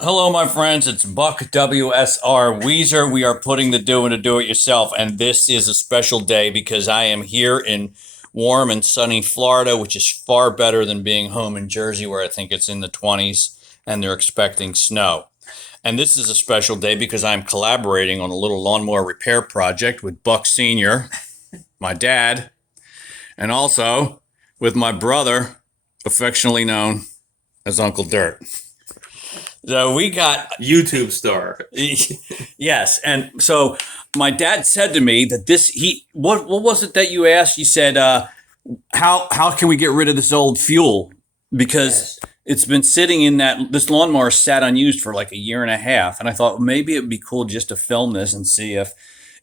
Hello, my friends. It's Buck WSR Weezer. We are putting the do into do it yourself, and this is a special day because I am here in warm and sunny Florida, which is far better than being home in Jersey, where I think it's in the 20s and they're expecting snow. And this is a special day because I'm collaborating on a little lawnmower repair project with Buck Sr., my dad, and also with my brother, affectionately known as Uncle Dirt. So we got YouTube star. yes, and so my dad said to me that what was it that you asked? You said how can we get rid of this old fuel because it's been sitting in this lawnmower sat unused for like a year and a half, and I thought maybe it would be cool just to film this and see if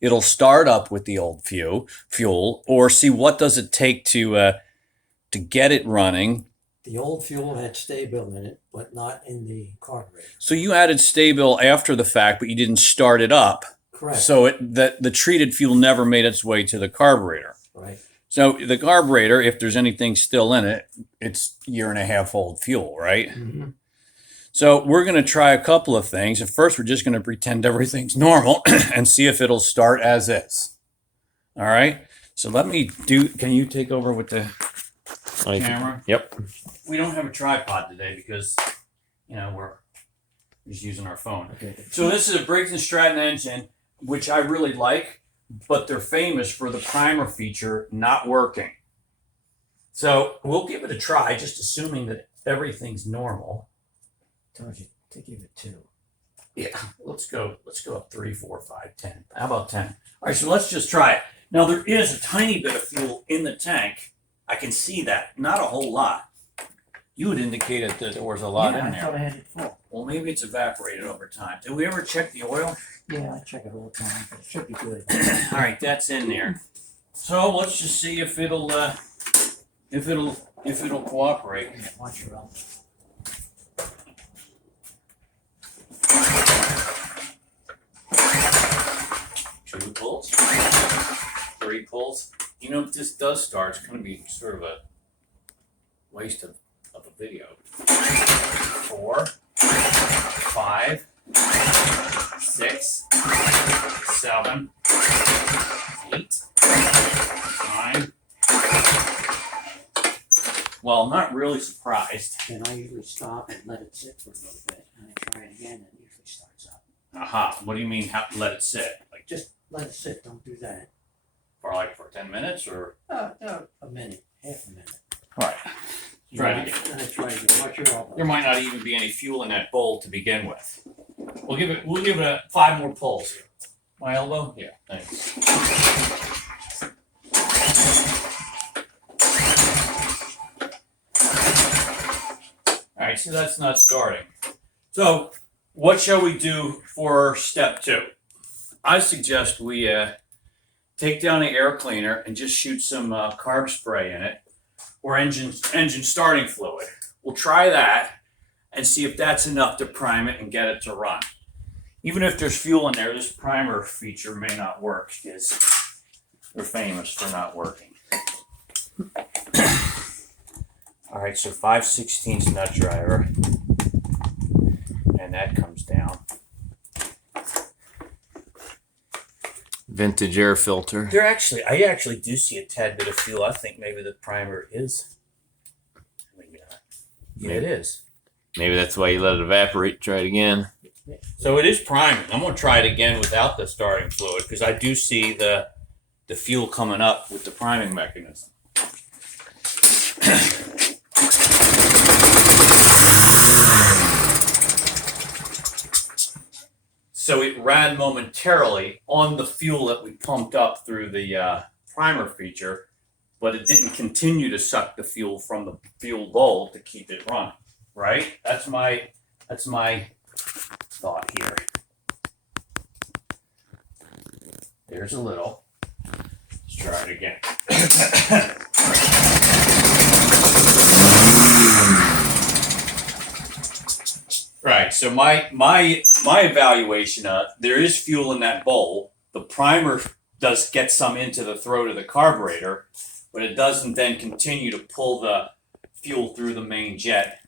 it'll start up with the old fuel or see what does it take to get it running. The old fuel had Sta-Bil in it, but not in the carburetor. So you added Sta-Bil after the fact, but you didn't start it up. Correct. So the treated fuel never made its way to the carburetor. Right. So the carburetor, if there's anything still in it, it's year and a half old fuel, right? Mm-hmm. So we're going to try a couple of things. At first, we're just going to pretend everything's normal and see if it'll start as is. All right. So can you take over with the camera? Yep. We don't have a tripod today because, we're just using our phone. Okay. So this is a Briggs Stratton engine, which I really like, but they're famous for the primer feature not working. So we'll give it a try, just assuming that everything's normal. Told you to give it 2. Yeah, let's go up 3, 4, 5, 10. How about 10? All right, so let's just try it. Now there is a tiny bit of fuel in the tank. I can see that, not a whole lot. You had indicated that there was a lot in I there. thought I had it full. Well, maybe it's evaporated over time. Did we ever check the oil? Yeah, I check it all the time, but it should be good. All right, that's in there. So let's just see if it'll cooperate. Yeah, watch your own. Two pulls, 3 pulls. If this does start, it's going to be sort of a waste of a video. 4, 5, 6, 7, 8, 9. Well, I'm not really surprised. And I usually stop and let it sit for a little bit, and I try it again, and it usually starts up. Aha. What do you mean, let it sit? Like Just let it sit, don't do that. for 10 minutes or? A minute, half a minute. All right. Try it again. Then I try it again, watch your elbow. There might not even be any fuel in that bowl to begin with. We'll give it 5 more pulls. My elbow? Yeah, thanks. All right, so that's not starting. So what shall we do for step 2? I suggest we take down the air cleaner and just shoot some carb spray in it or engine starting fluid. We'll try that and see if that's enough to prime it and get it to run. Even if there's fuel in there, this primer feature may not work because they're famous for not working. All right, so 5/16 nut driver, and that comes down. Vintage air filter. I actually do see a tad bit of fuel. I think maybe the primer is. Maybe not. Yeah, it is. Maybe that's why you let it evaporate. Try it again. So it is priming. I'm going to try it again without the starting fluid because I do see the fuel coming up with the priming mechanism. So it ran momentarily on the fuel that we pumped up through the primer feature, but it didn't continue to suck the fuel from the fuel bowl to keep it running, right? That's my thought here. There's a little. Let's try it again. Right. So my evaluation, there is fuel in that bowl. The primer does get some into the throat of the carburetor, but it doesn't then continue to pull the fuel through the main jet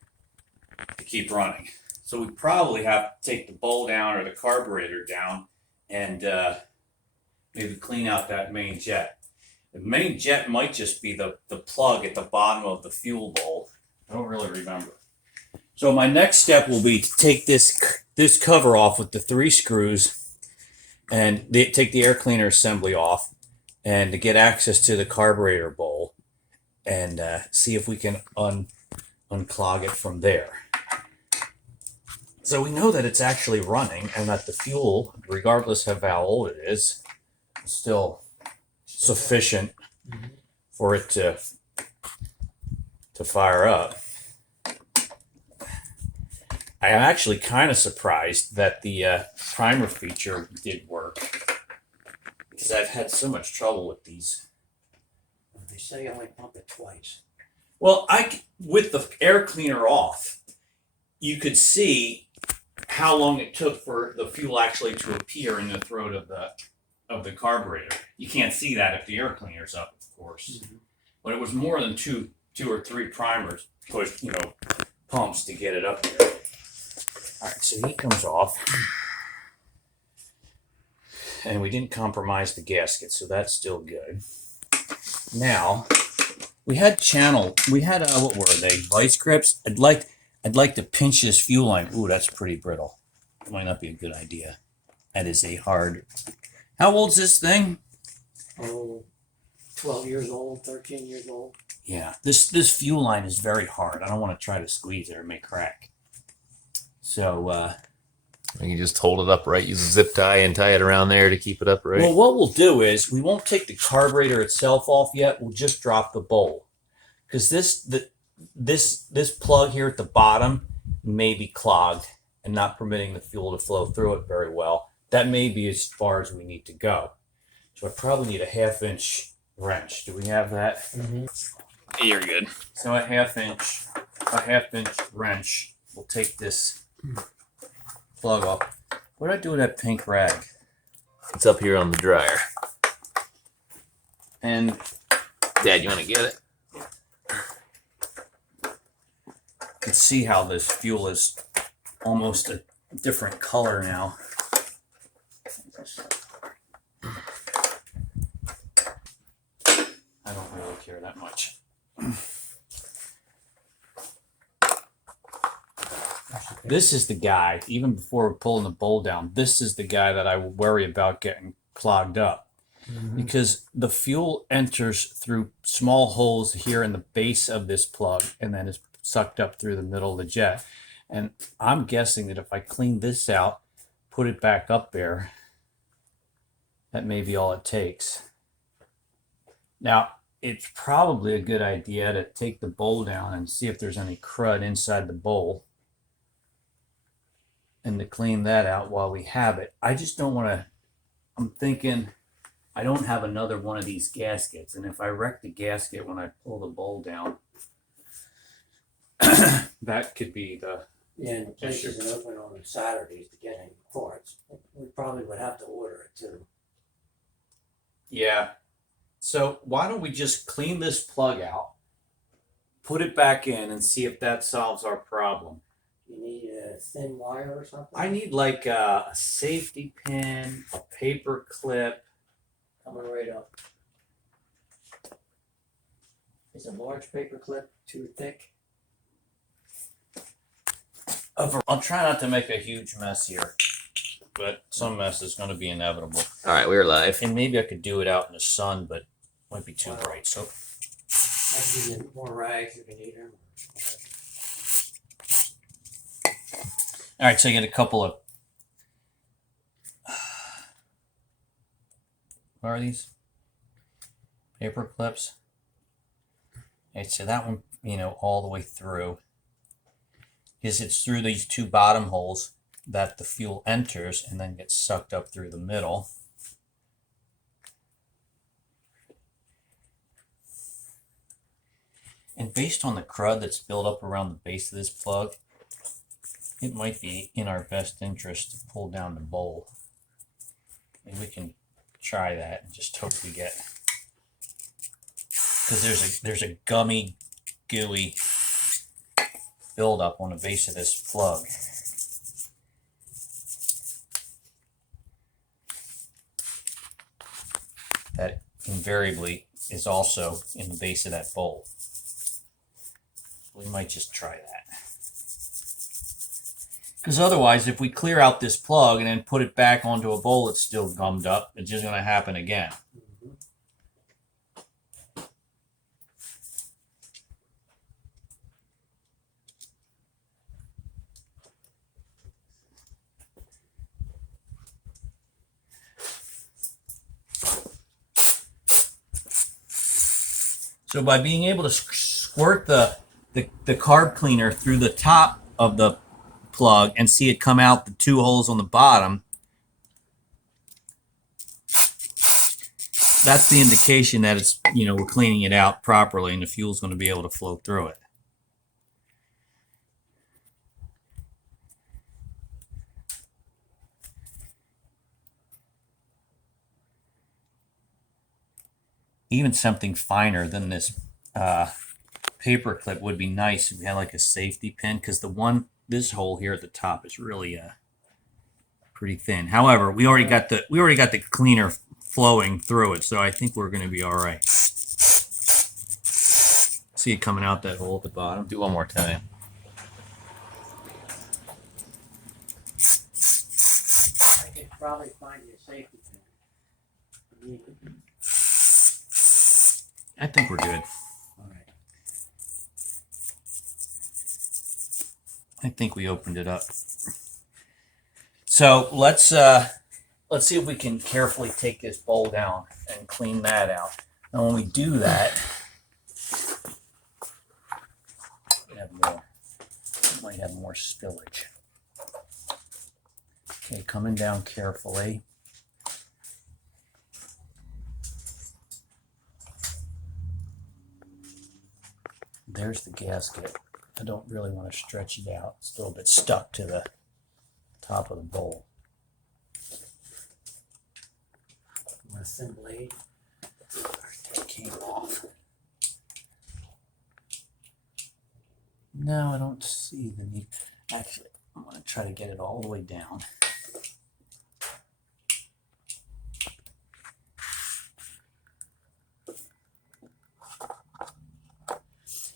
to keep running. So we probably have to take the bowl down or the carburetor down and maybe clean out that main jet. The main jet might just be the plug at the bottom of the fuel bowl. I don't really remember. So my next step will be to take this cover off with the 3 screws and take the air cleaner assembly off and to get access to the carburetor bowl and see if we can unclog it from there. So we know that it's actually running and that the fuel, regardless of how old it is still sufficient for it to fire up. I am actually kind of surprised that the primer feature did work because I've had so much trouble with these. They say only pump it twice. Well, with the air cleaner off, you could see how long it took for the fuel actually to appear in the throat of the carburetor. You can't see that if the air cleaner's up, of course. But it was more than two or three primers pushed, pumps to get it up there. All right, so he comes off. And we didn't compromise the gasket, so that's still good. Now, we had what were they? Vice grips. I'd like to pinch this fuel line. Ooh, that's pretty brittle. That might not be a good idea. That is a hard. How old's this thing? Oh, 12 years old, 13 years old. Yeah, this fuel line is very hard. I don't want to try to squeeze it or it may crack. So You can just hold it upright, use a zip tie and tie it around there to keep it upright. well, what we'll do is we won't take the carburetor itself off yet. We'll just drop the bowl because this plug here at the bottom may be clogged and not permitting the fuel to flow through it very well. That may be as far as we need to go. So I probably need a 1/2-inch wrench. Do we have that? You're good. So a half inch wrench will take this plug off. What did I do with that pink rag? It's up here on the dryer. And Dad, you want to get it? you can see how this fuel is almost a different color now. I don't really care that much. This is the guy, even before we're pulling the bowl down, this is the guy that I worry about getting clogged up. Because the fuel enters through small holes here in the base of this plug and then is sucked up through the middle of the jet. And I'm guessing that if I clean this out, put it back up there, that may be all it takes. Now, it's probably a good idea to take the bowl down and see if there's any crud inside the bowl and to clean that out while we have it. I just don't want to, I'm thinking I don't have another one of these gaskets. And if I wreck the gasket when I pull the bowl down, that could be the Yeah, and the place isn't open on Saturdays to get any parts. We probably would have to order it too. Yeah. So why don't we just clean this plug out, put it back in, and see if that solves our problem. You need a thin wire or something? I need like a safety pin, a paper clip. Coming right up. Is a large paper clip too thick? I'll try not to make a huge mess here, but some mess is going to be inevitable. All right, we're live. And maybe I could do it out in the sun, but it might be too bright. So I can give you more rags if you need them. all right, so I get a couple of, what are these? Paper clips. Okay, so that one, all the way through. Because it's through these two bottom holes that the fuel enters and then gets sucked up through the middle. And based on the crud that's built up around the base of this plug, it might be in our best interest to pull down the bowl. Maybe we can try that and just hope we get, because there's a gummy, gooey buildup on the base of this plug. that invariably is also in the base of that bowl. We might just try that. Because otherwise, if we clear out this plug and then put it back onto a bowl that's still gummed up, it's just going to happen again. So by being able to squirt the carb cleaner through the top of the plug and see it come out the two holes on the bottom, that's the indication that it's, we're cleaning it out properly and the fuel's going to be able to flow through it. Even something finer than this paper clip would be nice if we had like a safety pin, because this hole here at the top is really pretty thin. However, we already got the cleaner flowing through it, so I think we're going to be all right. See it coming out that hole at the bottom. Do one more time. I could probably find you a safety pin. I think we're good. All right. I think we opened it up. So let's see if we can carefully take this bowl down and clean that out. And when we do that, we might have more spillage. Okay, coming down carefully. There's the gasket. I don't really want to stretch it out. It's a little bit stuck to the top of the bowl. My thin blade. That came off. No, I don't see the need. Actually, I'm going to try to get it all the way down.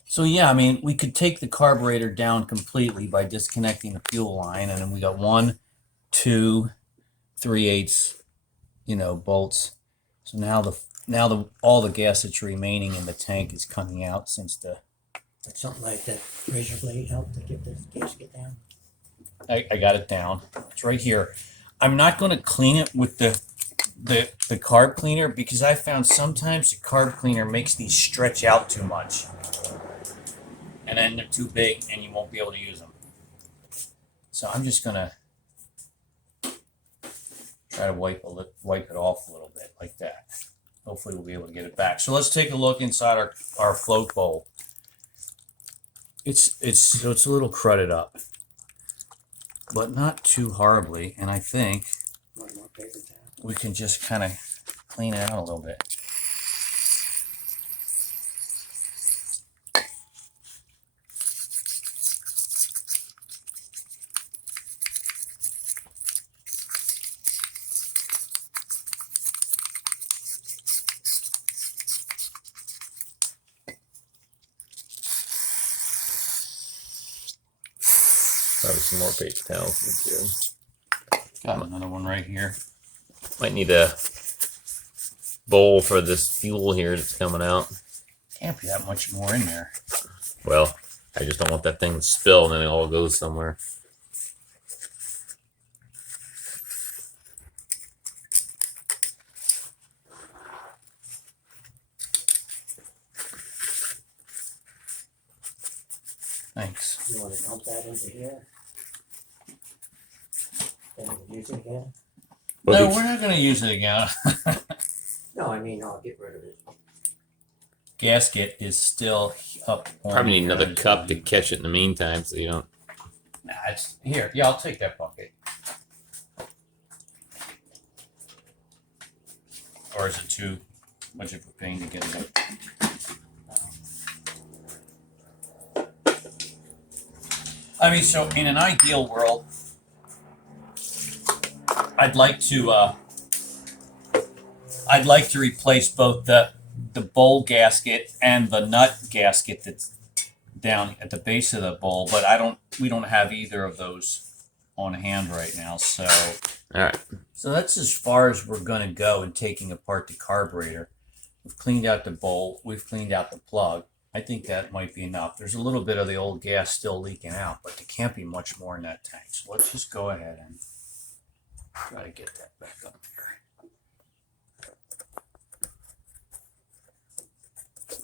So yeah, I mean, we could take the carburetor down completely by disconnecting the fuel line, and then we got 1, 2, 3/8, bolts. So now all the gas that's remaining in the tank is coming out since the. Would something like that razor blade help to get the gasket down? I got it down. It's right here. I'm not going to clean it with the carb cleaner, because I found sometimes the carb cleaner makes these stretch out too much. And then they're too big and you won't be able to use them. So I'm just going to try to wipe it off a little bit like that. Hopefully we'll be able to get it back. So let's take a look inside our float bowl. It's a little crudded up, but not too horribly. And I think One more paper towel. we can just kind of clean it out a little bit. Probably some more paper towels would do. Got another one right here. Might need a bowl for this fuel here that's coming out. Can't be that much more in there. Well, I just don't want that thing to spill and then it all goes somewhere. Thanks. You want to dump that into here? Then we'll use it again? No, we're not going to use it again. No, I mean, I'll get rid of it. Gasket is still up. On Probably need another here. cup to catch it in the meantime so you don't. Nah, it's here. Yeah, I'll take that bucket. Or is it too much of a pain to get it up? I mean, so in an ideal world, I'd like I'd like to replace both the bowl gasket and the nut gasket that's down at the base of the bowl, but we don't have either of those on hand right now. So All right. so that's as far as we're going to go in taking apart the carburetor. We've cleaned out the bowl. We've cleaned out the plug. I think that might be enough. There's a little bit of the old gas still leaking out, but there can't be much more in that tank. So let's just go ahead and try to get that back up here.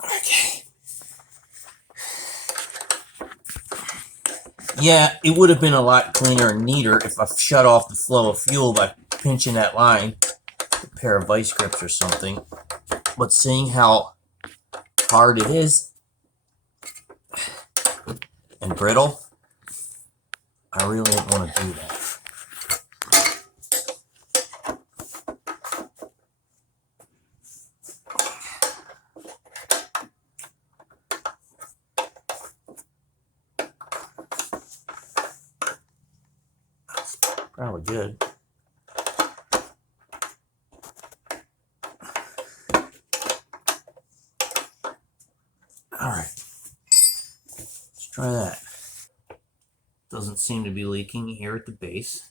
Okay. Yeah, it would have been a lot cleaner and neater if I shut off the flow of fuel by pinching that line, a pair of vice grips or something. But seeing how hard it is and brittle, I really didn't want to do that. Probably good. All right, let's try that. Doesn't seem to be leaking here at the base.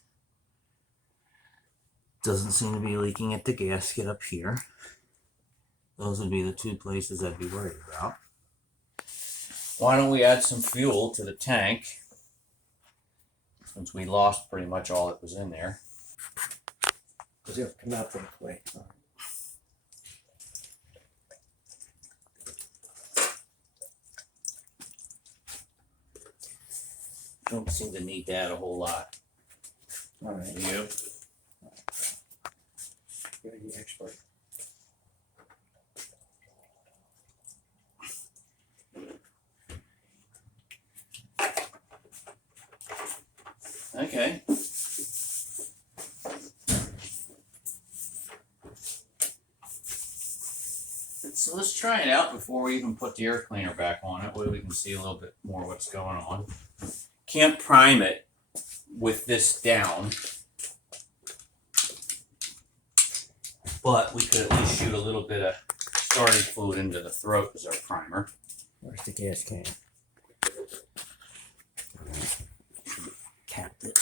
Doesn't seem to be leaking at the gasket up here. Those would be the two places I'd be worried about. Why don't we add some fuel to the tank, since we lost pretty much all that was in there. Because it'll come out pretty quick. Don't seem to need that a whole lot. All right, Do you? you're the expert. Okay. So let's try it out before we even put the air cleaner back on it, where we can see a little bit more what's going on. Can't prime it with this down, but we could at least shoot a little bit of starting fluid into the throat as our primer. Where's the gas can? Capped it.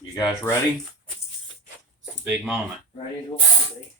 You guys ready? It's a big moment. Ready to be.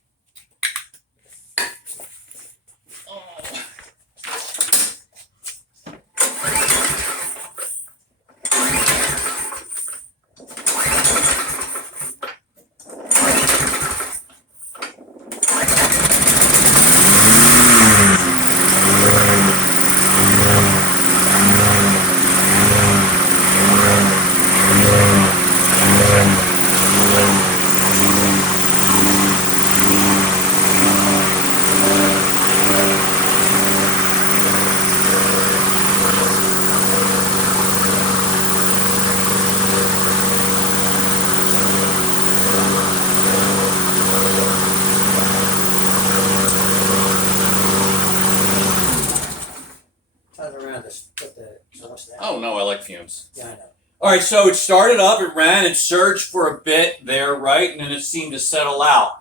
Turn around to put the exhaust down. Oh no, I like fumes. Yeah, I know. All right, so it started up, it ran and surged for a bit there, right? And then it seemed to settle out.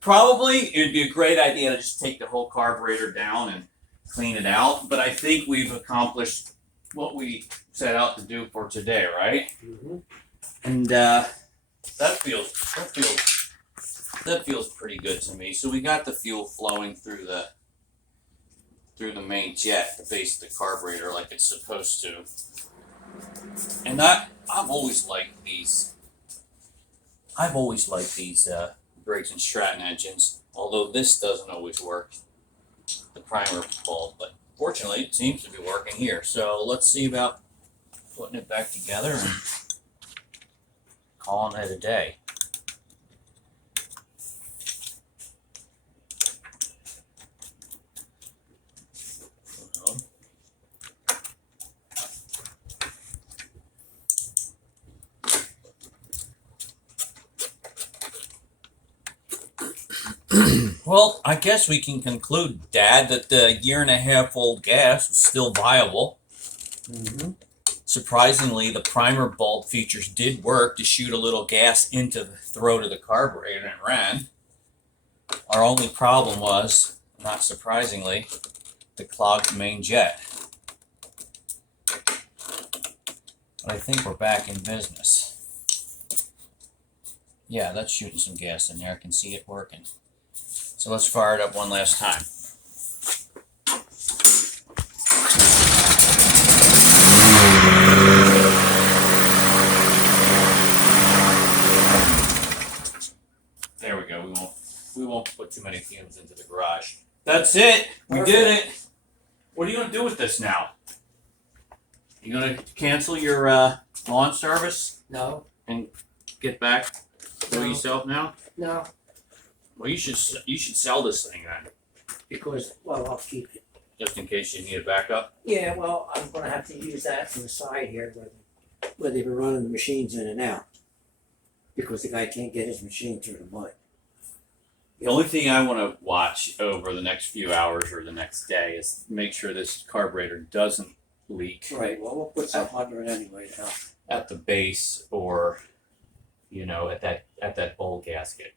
Probably it would be a great idea to just take the whole carburetor down and clean it out, but I think we've accomplished what we set out to do for today, right? Mm-hmm. And that feels pretty good to me. So we got the fuel flowing through the main jet, the base of the carburetor, like it's supposed to. And I've always liked these. Briggs and Stratton engines, although this doesn't always work, the primer bulb, but fortunately it seems to be working here. So let's see about putting it back together and calling it a day. Well, I guess we can conclude, Dad, that the 1.5-year-old gas was still viable. Mm-hmm. Surprisingly, the primer bulb features did work to shoot a little gas into the throat of the carburetor and it ran. Our only problem was, not surprisingly, the clogged main jet. But I think we're back in business. Yeah, that's shooting some gas in there. I can see it working. So let's fire it up one last time. There we go. We won't put too many fumes into the garage. That's it. We did it. What are you gonna do with this now? You gonna cancel your lawn service No, and get back to No. yourself now? no, Well, you should sell this thing then, because, well, I'll keep it. just in case you need a backup. Yeah, well, I'm gonna have to use that on the side here where they've been running the machines in and out. Because the guy can't get his machine through the mud. The only thing I want to watch over the next few hours or the next day is make sure this carburetor doesn't leak Right, well, we'll put something under it anyway now. at the base or, at that bowl gasket.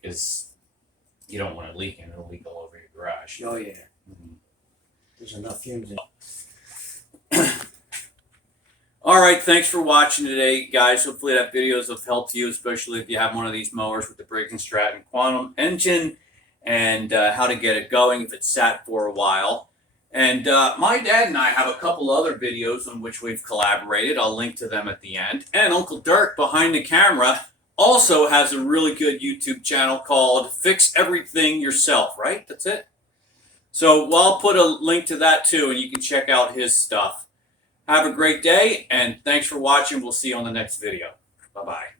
Because you don't want it leaking; it'll leak all over your garage. Oh, yeah, Mhm. there's enough fumes in. All right, thanks for watching today, guys. Hopefully that video is of help to you, especially if you have one of these mowers with the Briggs Stratton Quantum engine and how to get it going if it's sat for a while. And my dad and I have a couple other videos on which we've collaborated. I'll link to them at the end. And Uncle Dirk behind the camera also has a really good YouTube channel called Fix Everything Yourself, right? That's it? So I'll put a link to that too, and you can check out his stuff. Have a great day, and thanks for watching. We'll see you on the next video. Bye-bye.